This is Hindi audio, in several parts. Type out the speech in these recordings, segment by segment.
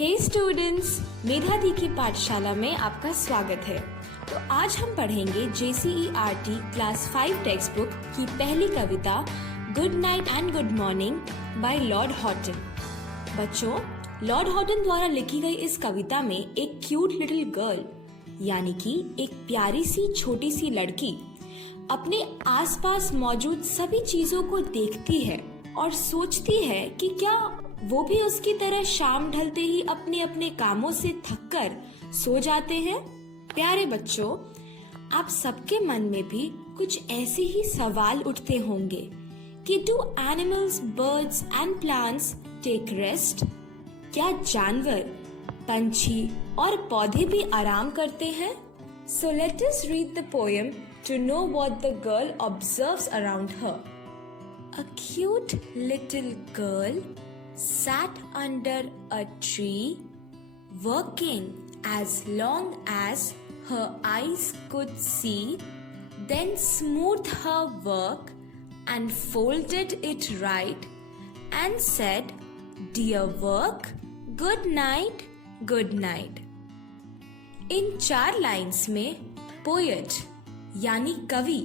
हे स्टूडेंट्स, मेधा दी की पाठशाला में आपका स्वागत है। तो आज हम पढ़ेंगे JCERT क्लास 5 टेक्स्ट बुक की पहली कविता good night and good morning by lord Houghton. बच्चों, लॉर्ड हॉटन द्वारा लिखी गई इस कविता में एक क्यूट लिटिल गर्ल यानी कि एक प्यारी सी छोटी सी लड़की अपने आसपास मौजूद सभी चीजों को देखती है और सोचती है कि क्या वो भी उसकी तरह शाम ढलते ही अपने अपने कामों से थककर सो जाते हैं। प्यारे बच्चों, आप सबके मन में भी कुछ ऐसे ही सवाल उठते होंगे कि do animals, birds and plants take rest? क्या जानवर, पंछी और पौधे भी आराम करते हैं? So let us read the poem to know what the girl observes around her. A cute little girl sat under a tree, working as long as her eyes could see, then smoothed her work and folded it right and said, "Dear work, good night, good night." In 4 lines में पोएट यानी कवि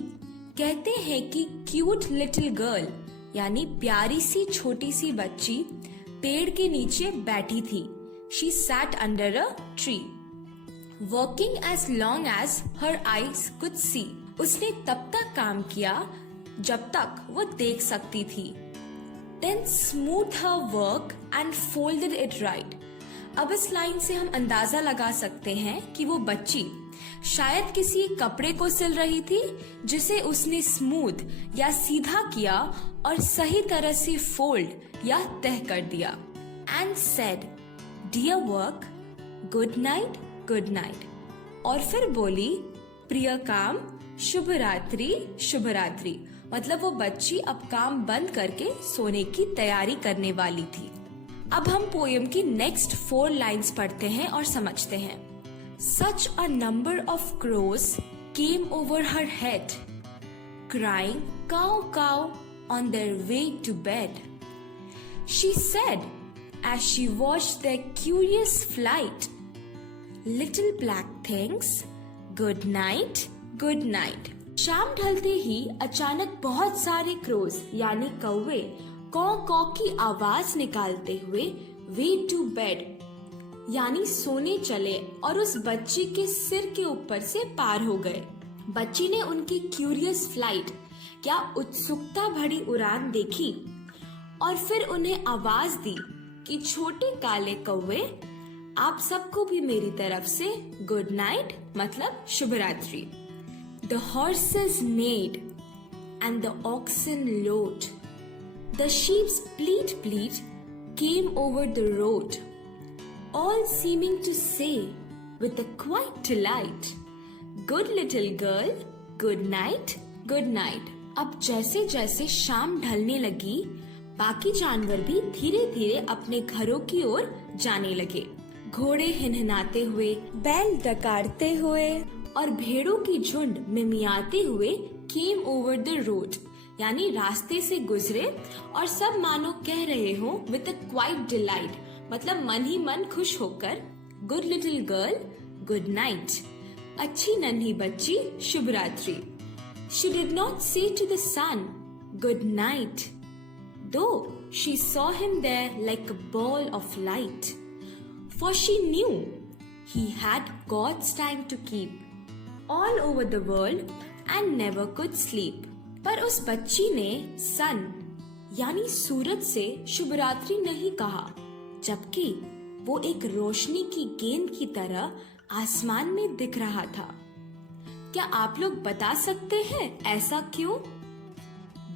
कहते हैं कि क्यूट लिटिल गर्ल यानी प्यारी सी छोटी सी बच्ची पेड़ के नीचे बैठी थी। She sat under a tree working as long as her eyes could see. उसने तब तक काम किया जब तक वो देख सकती थी। Then smooth her work and folded it right. अब इस लाइन से हम अंदाजा लगा सकते हैं कि वो बच्ची शायद किसी कपड़े को सिल रही थी जिसे उसने स्मूथ या सीधा किया और सही तरह से फोल्ड या तह कर दिया। And said, dear work, good night, good night. और फिर बोली, प्रिय काम, शुभ रात्रि, शुभ रात्रि। मतलब वो बच्ची अब काम बंद करके सोने की तैयारी करने वाली थी। अब हम पोएम की नेक्स्ट 4 लाइन्स पढ़ते हैं और समझते हैं। Such a number of crows came over her head, crying cow cow on their way to bed. She said as she watched their curious flight, "Little black things, good night, good night." शाम ढलते ही अचानक बहुत सारे क्रोज यानी कौवे कौ कौ की आवाज निकालते हुए वे टू बेड यानी सोने चले और उस बच्ची के सिर के ऊपर से पार हो गए। बच्ची ने उनकी क्यूरियस फ्लाइट या उत्सुकता भरी उड़ान देखी और फिर उन्हें आवाज दी कि छोटे काले कौवे, आप सबको भी मेरी तरफ से गुड नाइट मतलब शुभ रात्रि। The horses neighed and the oxen lowed, the sheep's bleat bleat came over the road, all seeming to say with a quiet delight, "Good little girl, good night, good night." अब जैसे जैसे शाम ढलने लगी, बाकी जानवर भी धीरे धीरे अपने घरों की ओर जाने लगे। घोड़े हिनहिनाते हुए, बैल डकारते हुए और भेड़ों की झुंड मिमियाते हुए came over the road यानी रास्ते से गुजरे और सब मानो कह रहे हो with a quiet delight मतलब मन ही मन खुश होकर, good little girl, good night. अच्छी नन्ही बच्ची, शुभ रात्रि। She did not say to the sun, good night, though she saw him there like a ball of light, for she knew he had God's time to keep all over the world and never could sleep. पर उस बच्ची ने सन यानी सूरज से शुभ रात्रि नहीं कहा, जबकि वो एक रोशनी की गेंद की तरह आसमान में दिख रहा था। क्या आप लोग बता सकते हैं ऐसा क्यों?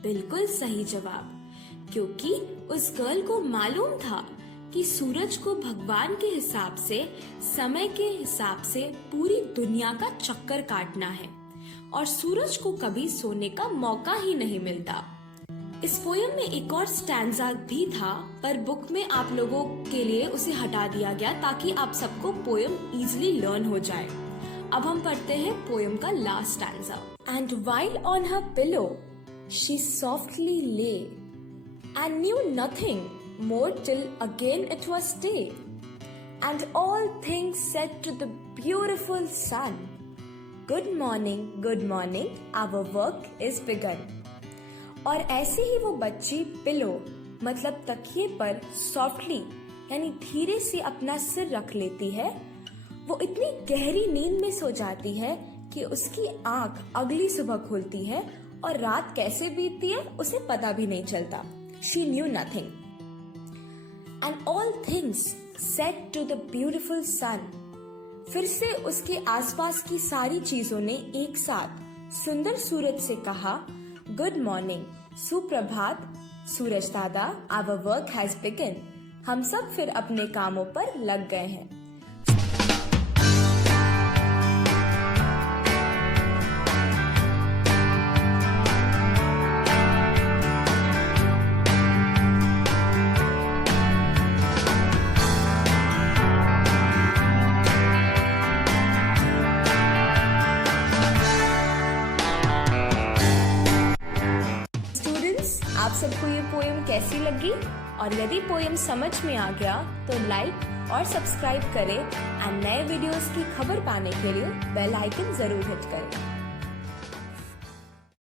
बिल्कुल सही जवाब, क्योंकि उस गर्ल को मालूम था कि सूरज को भगवान के हिसाब से, समय के हिसाब से पूरी दुनिया का चक्कर काटना है और सूरज को कभी सोने का मौका ही नहीं मिलता। इस पोएम में एक और स्टैंजा भी था, पर बुक में आप लोगों के लिए उसे हटा दिया गया ताकि आप सबको पोएम इजीली लर्न हो जाए। अब हम पढ़ते हैं पोएम का last stanza. And while on her pillow she softly lay and knew nothing more till again it was day. and all things said to the beautiful sun, good morning, our work is begun. और ऐसे ही वो बच्ची पिलो मतलब तकिए पर सॉफ्टली यानी धीरे से अपना सिर रख लेती है। वो इतनी गहरी नींद में सो जाती है कि उसकी आंख अगली सुबह खुलती है और रात कैसे बीतती है उसे पता भी नहीं चलता। She knew nothing. And all things said to the beautiful sun. फिर से उसके आसपास की सारी चीजों ने एक साथ सुंदर सूरज से कहा, गुड मॉर्निंग, सुप्रभात सूरज दादा, our work has begun. हम सब फिर अपने कामों पर लग गए हैं। आप सबको ये पोएम कैसी लगी? और यदि पोएम समझ में आ गया तो लाइक और सब्सक्राइब करें और नए वीडियोस की खबर पाने के लिए बेल आइकन जरूर हिट करें।